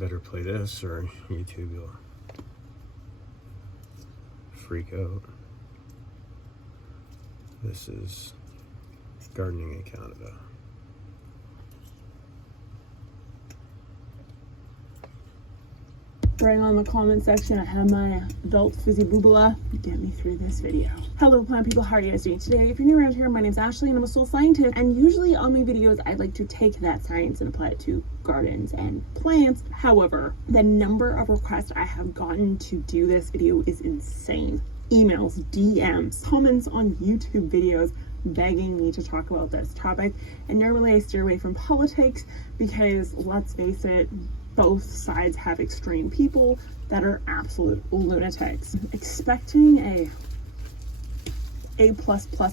better play this or YouTube will freak out. This is gardening in Canada. Right on the comment section, I have my adult fizzy boobala get me through this video. Hello plant people, how are you guys doing today? If you're new around here, my name's Ashley and I'm a soil scientist, and usually on my videos I'd like to take that science and apply it to gardens and plants. However, the number of requests I have gotten to do this video is insane. Emails, DMs, comments on YouTube videos begging me to talk about this topic, and normally I steer away from politics because, let's face it, both sides have extreme people that are absolute lunatics. Expecting A++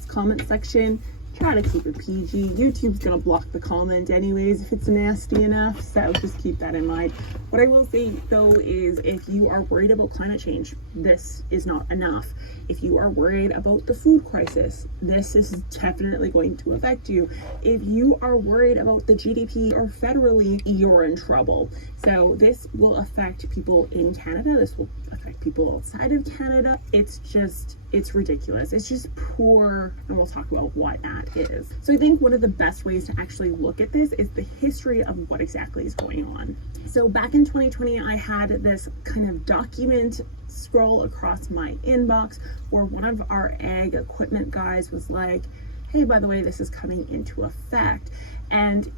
comment section, try to keep it PG. YouTube's gonna block the comment anyways if it's nasty enough, so just keep that in mind. What I will say though is, if you are worried about climate change, this is not enough. If you are worried about the food crisis, this is definitely going to affect you. If you are worried about the GDP or federally, you're in trouble. So this will affect people in Canada. This will affect people outside of Canada. It's ridiculous. It's just poor, and we'll talk about why that is. So I think one of the best ways to actually look at this is the history of what exactly is going on. So back in 2020, I had this kind of document scroll across my inbox where one of our ag equipment guys was like, hey, by the way, this is coming into effect. And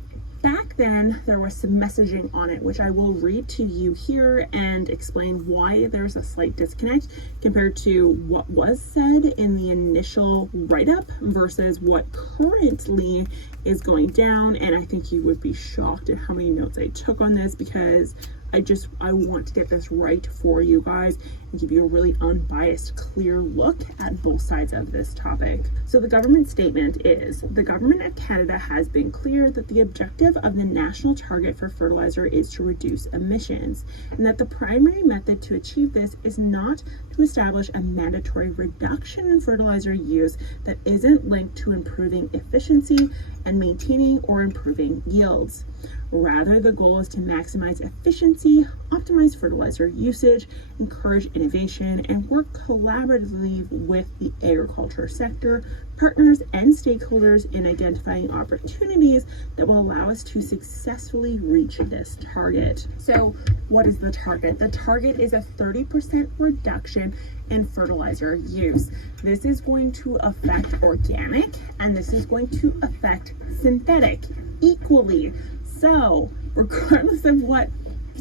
back then there was some messaging on it, which I will read to you here and explain why there's a slight disconnect compared to what was said in the initial write-up versus what currently is going down. And I think you would be shocked at how many notes I took on this, because I want to get this right for you guys and give you a really unbiased, clear look at both sides of this topic. So the government statement is, the government of Canada has been clear that the objective of the national target for fertilizer is to reduce emissions, and that the primary method to achieve this is not to establish a mandatory reduction in fertilizer use that isn't linked to improving efficiency and maintaining or improving yields. Rather, the goal is to maximize efficiency, optimize fertilizer usage, encourage innovation, and work collaboratively with the agriculture sector, partners, and stakeholders in identifying opportunities that will allow us to successfully reach this target. So, what is the target? The target is a 30% reduction in fertilizer use. This is going to affect organic, and this is going to affect synthetic equally. So, regardless of what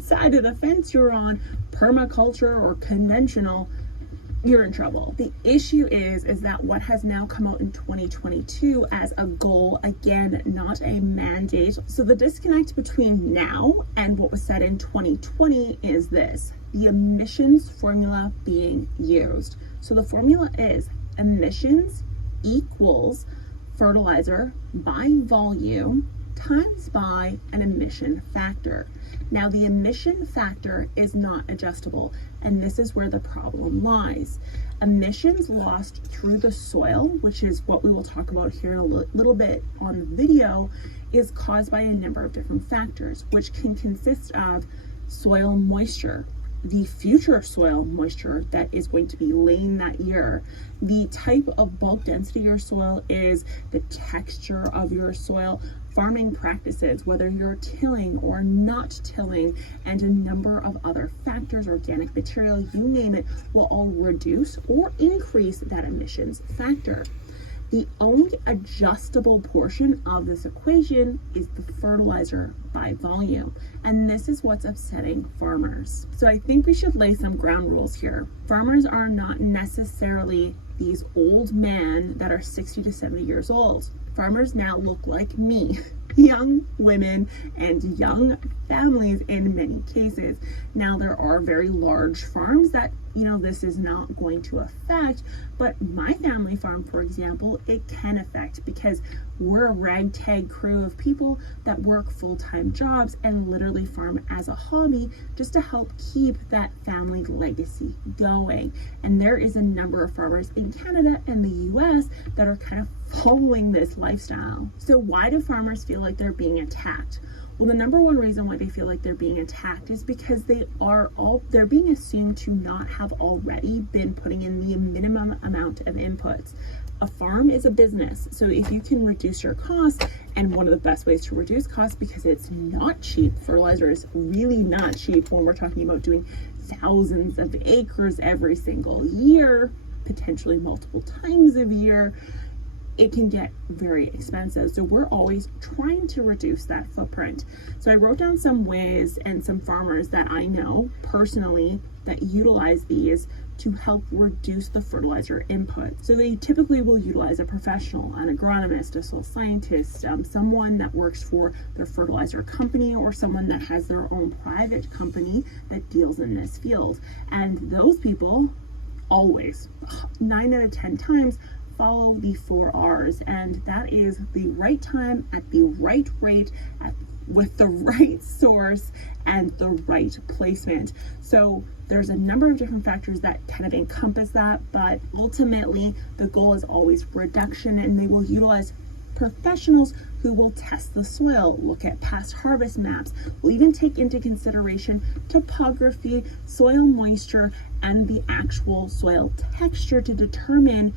side of the fence you're on, permaculture or conventional, you're in trouble. The issue is that what has now come out in 2022 as a goal, again, not a mandate. So the disconnect between now and what was said in 2020 is this: the emissions formula being used. So the formula is emissions equals fertilizer by volume times by an emission factor. Now, the emission factor is not adjustable, and this is where the problem lies. Emissions lost through the soil, which is what we will talk about here in a little bit on the video, is caused by a number of different factors, which can consist of soil moisture, the future soil moisture that is going to be laying that year, the type of bulk density of your soil is, the texture of your soil, farming practices, whether you're tilling or not tilling, and a number of other factors, organic material, you name it, will all reduce or increase that emissions factor. The only adjustable portion of this equation is the fertilizer by volume, and this is what's upsetting farmers. So I think we should lay some ground rules here. Farmers are not necessarily these old men that are 60 to 70 years old. Farmers now look like me, young women and young families in many cases. Now, there are very large farms that this is not going to affect. But my family farm, for example, it can affect, because we're a ragtag crew of people that work full-time jobs and literally farm as a hobby just to help keep that family legacy going. And there is a number of farmers in Canada and the US that are kind of following this lifestyle. So why do farmers feel like they're being attacked? Well, the number one reason why they feel like they're being attacked is because they're being assumed to not have already been putting in the minimum amount of inputs. A farm is a business, so if you can reduce your costs, and one of the best ways to reduce costs, because it's not cheap, fertilizer is really not cheap when we're talking about doing thousands of acres every single year, potentially multiple times a year, it can get very expensive. So we're always trying to reduce that footprint. So I wrote down some ways and some farmers that I know personally that utilize these to help reduce the fertilizer input. So they typically will utilize a professional, an agronomist, a soil scientist, someone that works for their fertilizer company, or someone that has their own private company that deals in this field. And those people always, 9 out of 10 times, follow the 4 R's, and that is the right time at the right rate with the right source and the right placement. So there's a number of different factors that kind of encompass that, but ultimately the goal is always reduction, and they will utilize professionals who will test the soil, look at past harvest maps, will even take into consideration topography, soil moisture, and the actual soil texture to determine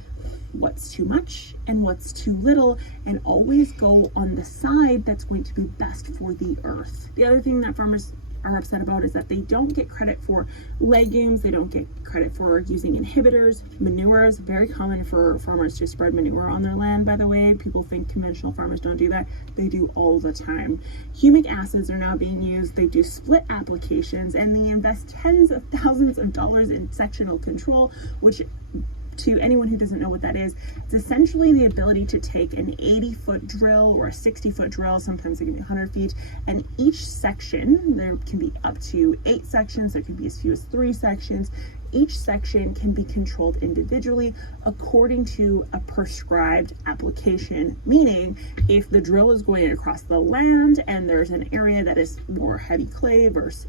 what's too much and what's too little, and always go on the side that's going to be best for the earth. The other thing that farmers are upset about is that they don't get credit for legumes, they don't get credit for using inhibitors, manures. Very common for farmers to spread manure on their land, by the way. People think conventional farmers don't do that. They do all the time. Humic acids are now being used. They do split applications, and they invest tens of thousands of dollars in sectional control, which, to anyone who doesn't know what that is, it's essentially the ability to take an 80-foot drill or a 60-foot drill, sometimes it can be 100 feet, and each section, there can be up to 8 sections, there can be as few as 3 sections. Each section can be controlled individually according to a prescribed application, meaning if the drill is going across the land and there's an area that is more heavy clay versus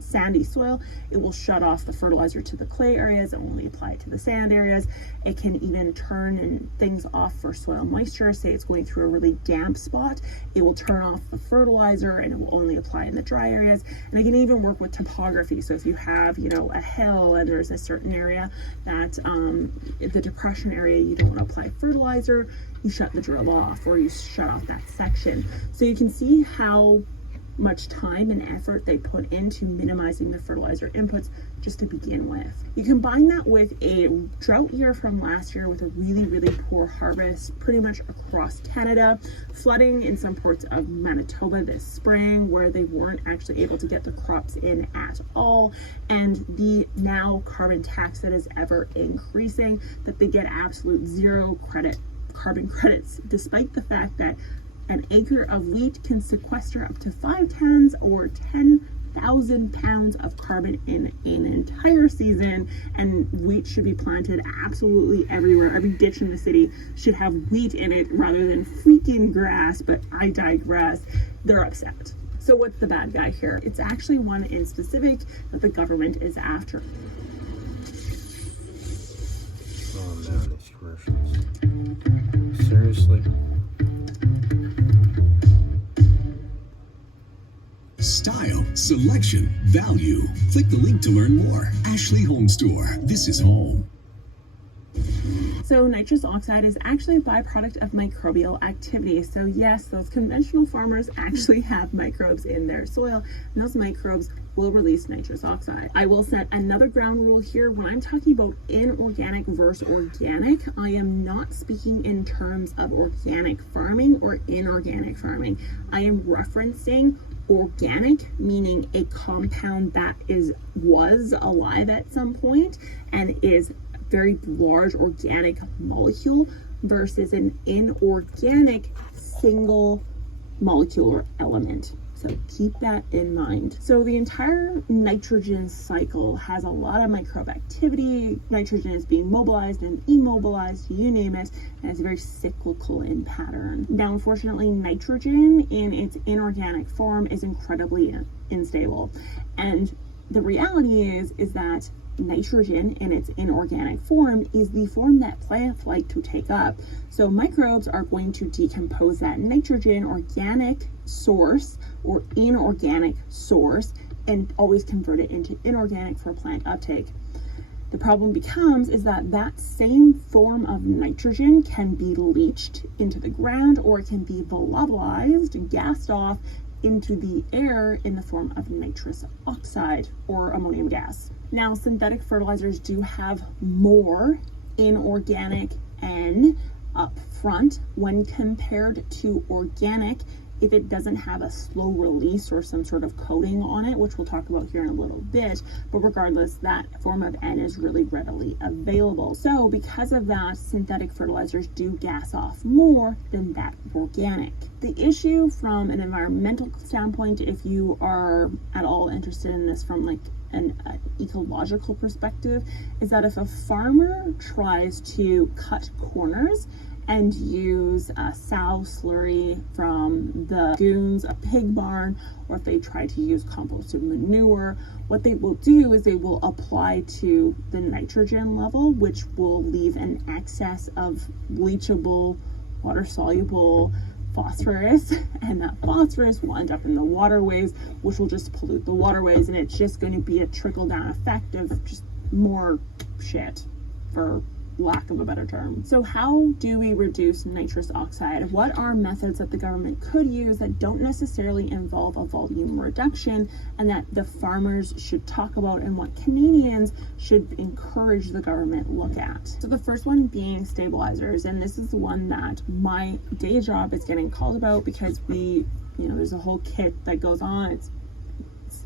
sandy soil, it will shut off the fertilizer to the clay areas and only apply it to the sand areas. It can even turn things off for soil moisture. Say it's going through a really damp spot, it will turn off the fertilizer and it will only apply in the dry areas. And it can even work with topography. So if you have, a hill and there's a certain area that the depression area, you don't want to apply fertilizer, you shut the drill off, or you shut off that section. So you can see how much time and effort they put into minimizing the fertilizer inputs just to begin with. You combine that with a drought year from last year with a really, really poor harvest pretty much across Canada, flooding in some parts of Manitoba this spring where they weren't actually able to get the crops in at all, and the now carbon tax that is ever increasing, that they get absolute zero carbon credits, despite the fact that an acre of wheat can sequester up to 5 tons or 10,000 pounds of carbon in an entire season, and wheat should be planted absolutely everywhere. Every ditch in the city should have wheat in it rather than freaking grass, but I digress. They're upset. So what's the bad guy here? It's actually one in specific that the government is after. Oh man, these commercials. Seriously? Style, selection, value. Click the link to learn more. Ashley Home Store. This is home. So nitrous oxide is actually a byproduct of microbial activity. So yes, those conventional farmers actually have microbes in their soil, and those microbes will release nitrous oxide. I will set another ground rule here. When I'm talking about inorganic versus organic, I am not speaking in terms of organic farming or inorganic farming. I am referencing organic, meaning a compound that was alive at some point and is very large organic molecule, versus an inorganic single molecular element. So keep that in mind. So the entire nitrogen cycle has a lot of microbe activity. Nitrogen is being mobilized and immobilized, you name it, and it's very cyclical in pattern. Now, unfortunately, nitrogen in its inorganic form is incredibly unstable. And the reality is that nitrogen in its inorganic form is the form that plants like to take up. So microbes are going to decompose that nitrogen organic source or inorganic source and always convert it into inorganic for plant uptake. The problem becomes is that that same form of nitrogen can be leached into the ground, or it can be volatilized, gassed off into the air in the form of nitrous oxide or ammonium gas. Now, synthetic fertilizers do have more inorganic N up front when compared to organic if it doesn't have a slow release or some sort of coating on it, which we'll talk about here in a little bit. But regardless, that form of N is really readily available. So because of that, synthetic fertilizers do gas off more than that organic. The issue from an environmental standpoint, if you are at all interested in this from like an ecological perspective, is that if a farmer tries to cut corners and use a sow slurry from the goons, a pig barn, or if they try to use composted manure, what they will do is they will apply to the nitrogen level, which will leave an excess of leachable, water-soluble phosphorus, and that phosphorus will end up in the waterways, which will just pollute the waterways, and it's just going to be a trickle-down effect of just more shit, for lack of a better term. So how do we reduce nitrous oxide? What are methods that the government could use that don't necessarily involve a volume reduction, and that the farmers should talk about, and what Canadians should encourage the government look at? So the first one being stabilizers, and this is the one that my day job is getting called about because there's a whole kit that goes on. It's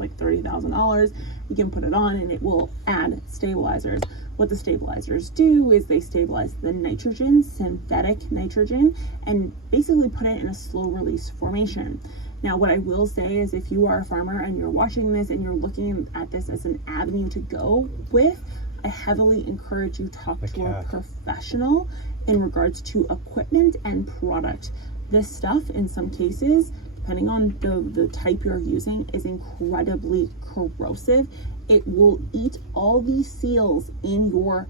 like $30,000. You can put it on and it will add stabilizers. What the stabilizers do is they stabilize the nitrogen, synthetic nitrogen, and basically put it in a slow release formation. Now, what I will say is if you are a farmer and you're watching this and you're looking at this as an avenue to go with, I heavily encourage you to talk to a professional in regards to equipment and product. This stuff, in some cases, depending on the type you're using, is incredibly corrosive. It will eat all these seals in your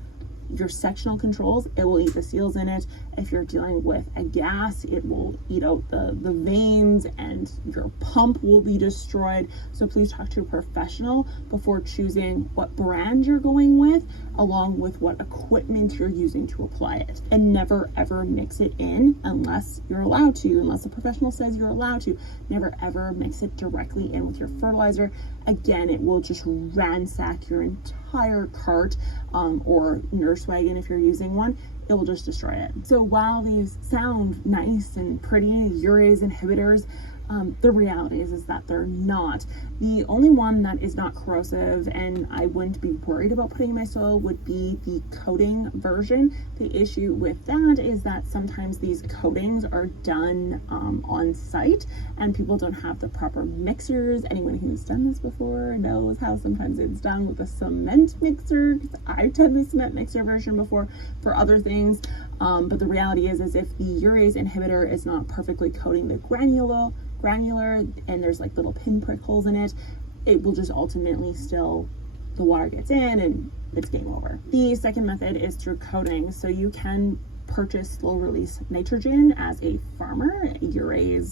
sectional controls. It will eat the seals in it. If you're dealing with a gas, it will eat out the veins and your pump will be destroyed. So please talk to a professional before choosing what brand you're going with, along with what equipment you're using to apply it. And never ever mix it in unless you're allowed to, unless the professional says you're allowed to. Never ever mix it directly in with your fertilizer. Again, it will just ransack your entire cart or nurse wagon if you're using one. It will just destroy it. So while these sound nice and pretty, urease inhibitors, the reality is that they're not. The only one that is not corrosive and I wouldn't be worried about putting in my soil would be the coating version. The issue with that is that sometimes these coatings are done on site and people don't have the proper mixers. Anyone who's done this before knows how sometimes it's done with a cement mixer. I've done the cement mixer version before for other things, but the reality is if the urease inhibitor is not perfectly coating the granular and there's like little pinprick holes in it, it will just ultimately still, the water gets in and it's game over. The second method is through coating. So you can purchase slow release nitrogen as a farmer, urea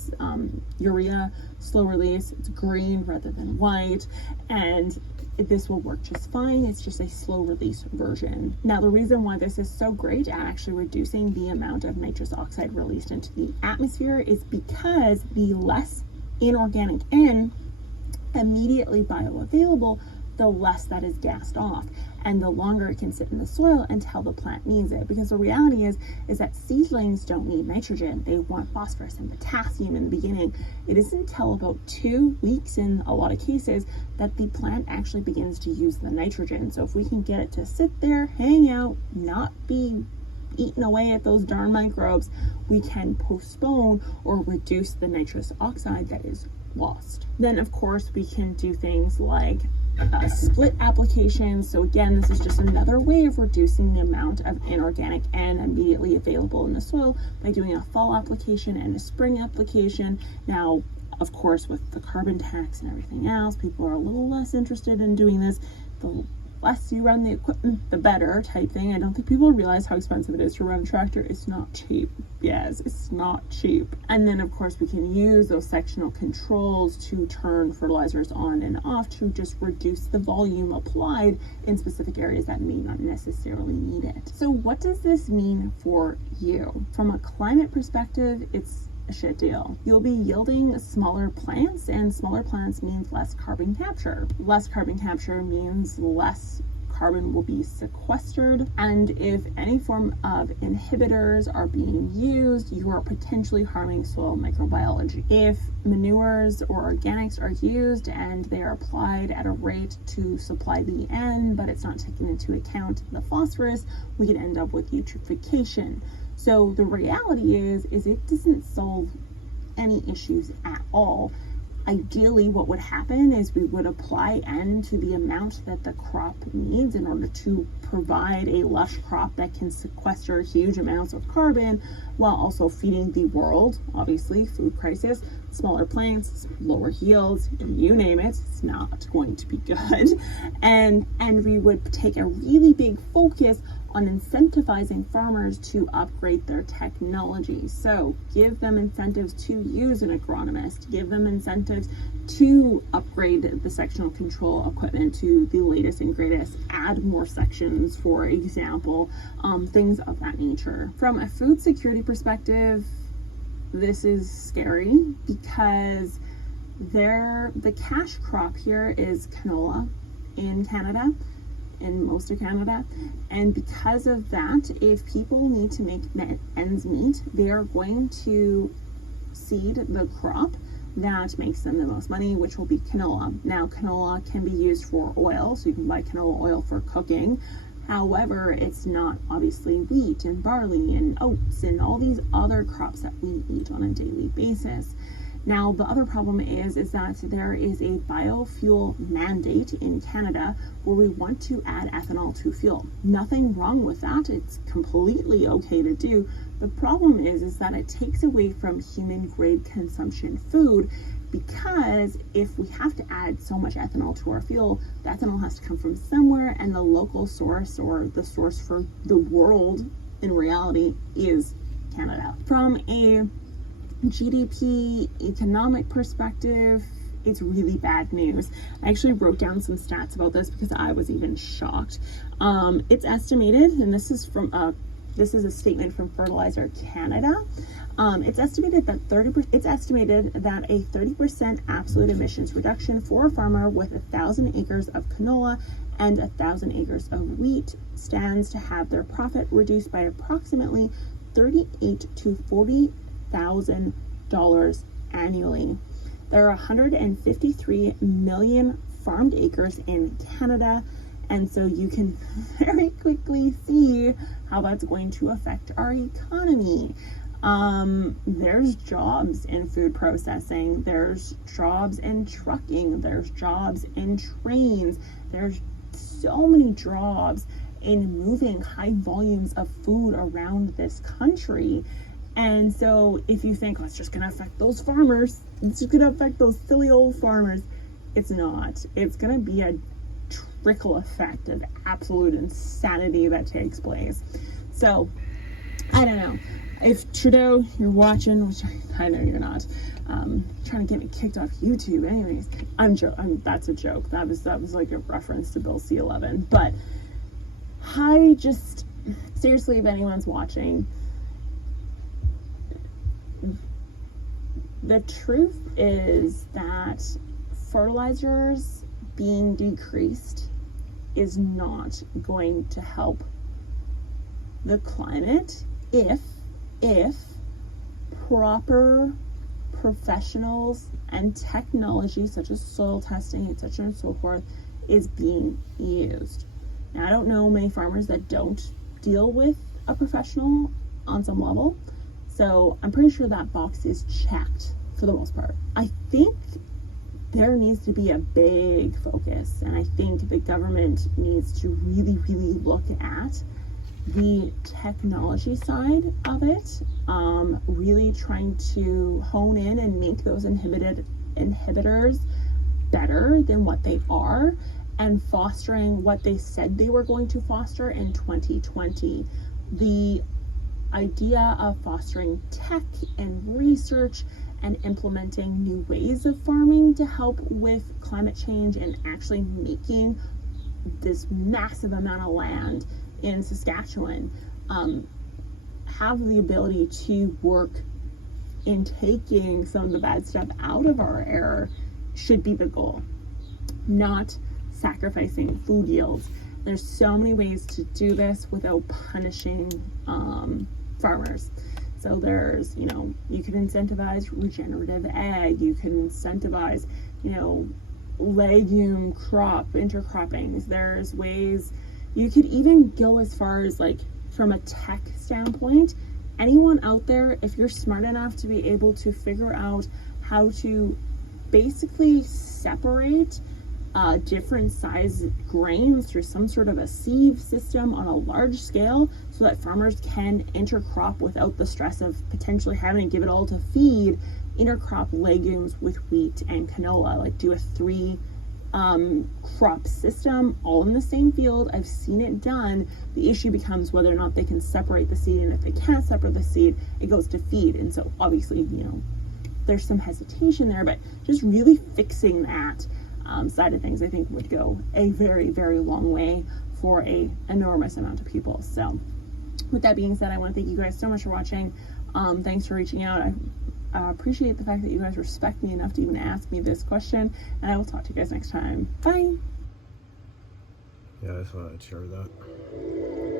slow release. It's green rather than white, and this will work just fine. It's just a slow release version. Now, the reason why this is so great at actually reducing the amount of nitrous oxide released into the atmosphere is because the less inorganic N immediately bioavailable, the less that is gassed off, and the longer it can sit in the soil until the plant needs it. Because the reality is that seedlings don't need nitrogen. They want phosphorus and potassium in the beginning. It isn't until about 2 weeks in a lot of cases that the plant actually begins to use the nitrogen. So if we can get it to sit there, hang out, not be eating away at those darn microbes, we can postpone or reduce the nitrous oxide that is lost. Then of course we can do things like split applications. So again, this is just another way of reducing the amount of inorganic N immediately available in the soil by doing a fall application and a spring application. Now, of course, with the carbon tax and everything else, people are a little less interested in doing this. The less you run the equipment, the better type thing. I don't think people realize how expensive it is to run a tractor. It's not cheap. Yes, it's not cheap. And then of course we can use those sectional controls to turn fertilizers on and off to just reduce the volume applied in specific areas that may not necessarily need it. So what does this mean for you? From a climate perspective, it's a shit deal. You'll be yielding smaller plants, and smaller plants means less carbon capture. Less carbon capture means less carbon will be sequestered, and if any form of inhibitors are being used, you are potentially harming soil microbiology. If manures or organics are used and they are applied at a rate to supply the N, but it's not taking into account the phosphorus, we can end up with eutrophication. So the reality is it doesn't solve any issues at all. Ideally, what would happen is we would apply N to the amount that the crop needs in order to provide a lush crop that can sequester huge amounts of carbon while also feeding the world, obviously, food crisis, smaller plants, lower yields, you name it, it's not going to be good. And we would take a really big focus on incentivizing farmers to upgrade their technology. So give them incentives to use an agronomist, give them incentives to upgrade the sectional control equipment to the latest and greatest, add more sections, for example, things of that nature. From a food security perspective, this is scary because the cash crop here is canola in Canada, in most of Canada, and because of that, if people need to make ends meet, they are going to seed the crop that makes them the most money, which will be canola. Now, canola can be used for oil, so you can buy canola oil for cooking. However, it's not obviously wheat and barley and oats and all these other crops that we eat on a daily basis. Now, the other problem is that there is a biofuel mandate in Canada where we want to add ethanol to fuel. Nothing wrong with that. It's completely okay to do. The problem is that it takes away from human grade consumption food, because if we have to add so much ethanol to our fuel, the ethanol has to come from somewhere, and the local source, or the source for the world in reality, is Canada. From a GDP economic perspective, it's really bad news. I actually wrote down some stats about this because I was even shocked. It's estimated, and this is a statement from Fertilizer Canada. It's estimated that a 30% absolute emissions reduction for a farmer with 1,000 acres of canola and 1,000 acres of wheat stands to have their profit reduced by approximately $38,000 to $40,000 annually. There are 153 million farmed acres in Canada, and so you can very quickly see how that's going to affect our economy. There's jobs in food processing, there's jobs in trucking, there's jobs in trains, there's so many jobs in moving high volumes of food around this country. And so if you think, oh, it's just going to affect those farmers, it's just going to affect those silly old farmers, it's not. It's going to be a trickle effect of absolute insanity that takes place. So, I don't know. If Trudeau, you're watching, which I know you're not, trying to get me kicked off YouTube. Anyways, that's a joke. That was like a reference to Bill C-11. But I just, seriously, if anyone's watching, the truth is that fertilizers being decreased is not going to help the climate if proper professionals and technology such as soil testing, etc. and so forth is being used. Now, I don't know many farmers that don't deal with a professional on some level. So I'm pretty sure that box is checked for the most part. I think there needs to be a big focus, and I think the government needs to really, really look at the technology side of it, really trying to hone in and make those inhibitors better than what they are, and fostering what they said they were going to foster in 2020. The idea of fostering tech and research and implementing new ways of farming to help with climate change and actually making this massive amount of land in Saskatchewan have the ability to work in taking some of the bad stuff out of our air should be the goal, not sacrificing food yields. There's so many ways to do this without punishing farmers. So there's, you can incentivize regenerative ag, you can incentivize, legume crop intercroppings. There's ways you could even go as far as, like, from a tech standpoint, anyone out there, if you're smart enough to be able to figure out how to basically separate different size grains through some sort of a sieve system on a large scale so that farmers can intercrop without the stress of potentially having to give it all to feed, intercrop legumes with wheat and canola, like do a 3 crop system all in the same field. I've seen it done. The issue becomes whether or not they can separate the seed, and if they can't separate the seed, it goes to feed. And so obviously, there's some hesitation there, but just really fixing that side of things, I think, would go a very, very long way for a enormous amount of people. So with that being said, I want to thank you guys so much for watching. Thanks for reaching out. I appreciate the fact that you guys respect me enough to even ask me this question, and I will talk to you guys next time. Bye. Yeah, I just wanted to share that.